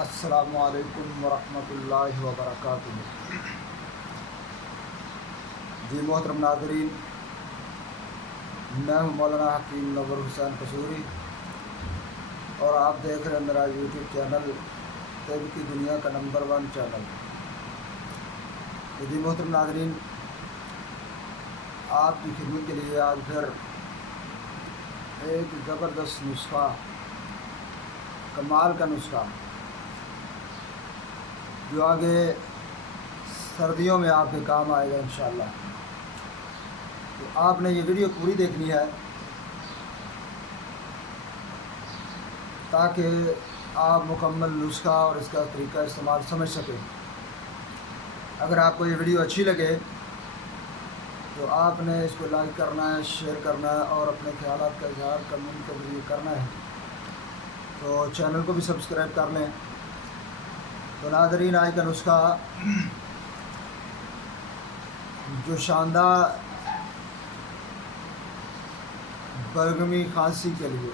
السلام علیکم ورحمۃ اللہ وبرکاتہ۔ جی محترم ناظرین، میں ہوں مولانا حکیم منور حسین قصوری اور آپ دیکھ رہے ہیں میرا یوٹیوب چینل طب کی دنیا کا نمبر 1 چینل۔ جی محترم ناظرین، آپ کی خدمت کے لیے آج پھر ایک زبردست نسخہ، کمال کا نسخہ جو آگے سردیوں میں آپ کے کام آئے گا انشاءاللہ۔ تو آپ نے یہ ویڈیو پوری دیکھنی ہے تاکہ آپ مکمل نسخہ اور اس کا طریقہ استعمال سمجھ سکیں۔ اگر آپ کو یہ ویڈیو اچھی لگے تو آپ نے اس کو لائک کرنا ہے، شیئر کرنا ہے اور اپنے خیالات کا اظہار کمنٹ کے ذریعے کرنا ہے۔ تو چینل کو بھی سبسکرائب کر لیں۔ تو ناظرین، آج کا نسخہ جو شاندار بلغمی کھانسی کے لیے،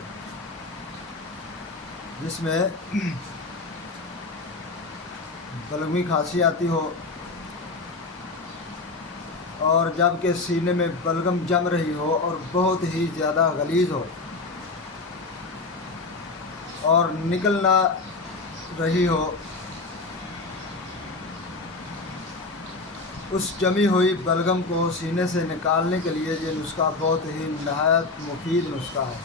جس میں بلغمی کھانسی آتی ہو اور جب کہ سینے میں بلغم جم رہی ہو اور بہت ہی زیادہ غلیظ ہو اور نکل نہ رہی ہو، اس جمی ہوئی بلغم کو سینے سے نکالنے کے لیے یہ نسخہ بہت ہی نہایت مفید نسخہ ہے۔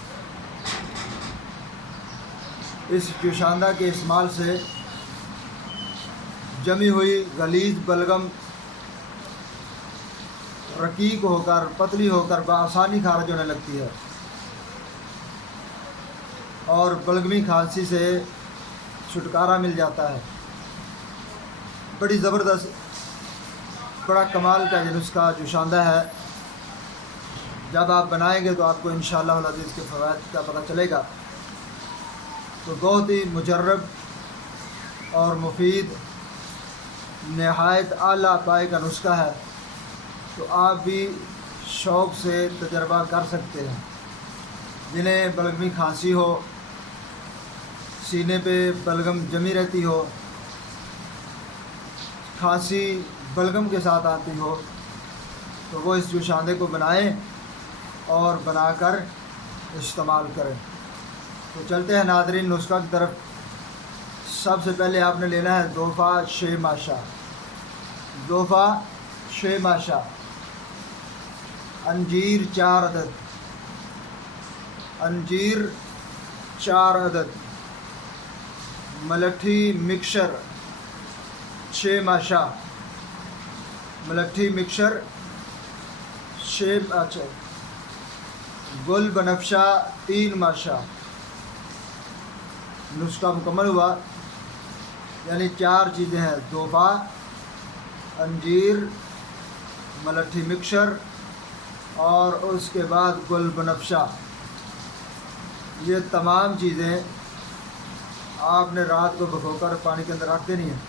اس جوشاندہ کے استعمال سے جمی ہوئی غلیظ بلغم رقیق ہو کر، پتلی ہو کر بآسانی خارج ہونے لگتی ہے اور بلغمی کھانسی سے چھٹکارا مل جاتا ہے۔ بڑی زبردست، بڑا کمال کا یہ نسخہ جوشاندہ ہے۔ جب آپ بنائیں گے تو آپ کو انشاءاللہ العزیز کے فوائد کا پتہ چلے گا۔ تو بہت ہی مجرب اور مفید، نہایت اعلیٰ پائے کا نسخہ ہے۔ تو آپ بھی شوق سے تجربہ کر سکتے ہیں۔ جنہیں بلغمی کھانسی ہو، سینے پہ بلغم جمی رہتی ہو، کھانسی بلغم کے ساتھ آتی ہو، تو وہ اس جوشاندے کو بنائیں اور بنا کر استعمال کریں۔ تو چلتے ہیں ناظرین نسخہ کی طرف۔ سب سے پہلے آپ نے لینا ہے دوفا شہ ماشا۔ دوفا شہ ماشا، انجیر 4 عدد، انجیر 4 عدد، ملٹھی مکسچر 6 ماشا، ملٹھی مکسچر 6 ماشا، گل بنفشہ 3 ماشا۔ نسخہ مکمل ہوا، یعنی 4 چیزیں ہیں: دوفا، انجیر، ملٹھی مکسچر اور اس کے بعد گل بنفشہ۔ یہ تمام چیزیں آپ نے رات کو بھگو کر پانی کے اندر رکھ دینی ہیں۔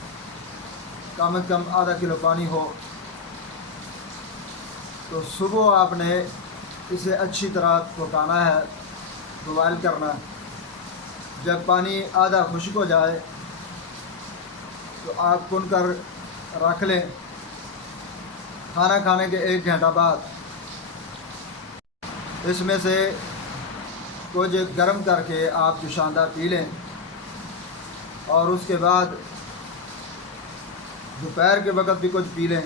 کم از کم آدھا کلو پانی ہو تو صبح آپ نے اسے اچھی طرح پکانا ہے، بوائل کرنا ہے۔ جب پانی آدھا خشک ہو جائے تو آپ کن کر رکھ لیں۔ کھانا کھانے کے 1 گھنٹہ بعد اس میں سے کچھ گرم کر کے آپ جوشاندہ پی لیں، اور اس کے بعد دوپہر کے وقت بھی کچھ پی لیں۔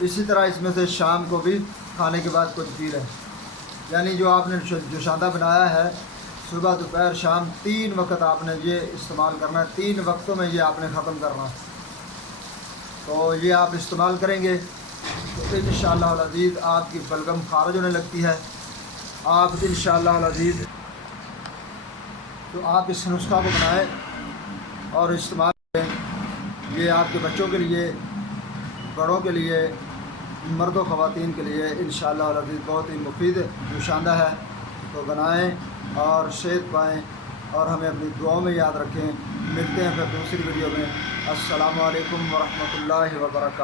اسی طرح اس میں سے شام کو بھی کھانے کے بعد کچھ پی لیں۔ یعنی جو آپ نے جوشاندہ بنایا ہے، صبح دوپہر شام 3 وقت آپ نے یہ استعمال کرنا ہے۔ 3 وقتوں میں یہ آپ نے ختم کرنا۔ تو یہ آپ استعمال کریں گے تو انشاءاللہ العزیز آپ کی بلغم خارج ہونے لگتی ہے۔ آپ انشاءاللہ العزیز تو آپ اس نسخہ کو بنائیں اور استعمال کریں۔ یہ آپ کے بچوں کے لیے، بڑوں کے لیے، مرد و خواتین کے لیے انشاءاللہ العزیز بہت ہی مفید جوشاندہ ہے۔ تو بنائیں اور صحت پائیں اور ہمیں اپنی دعاؤں میں یاد رکھیں۔ ملتے ہیں پھر دوسری ویڈیو میں۔ السلام علیکم ورحمۃ اللہ وبرکاتہ۔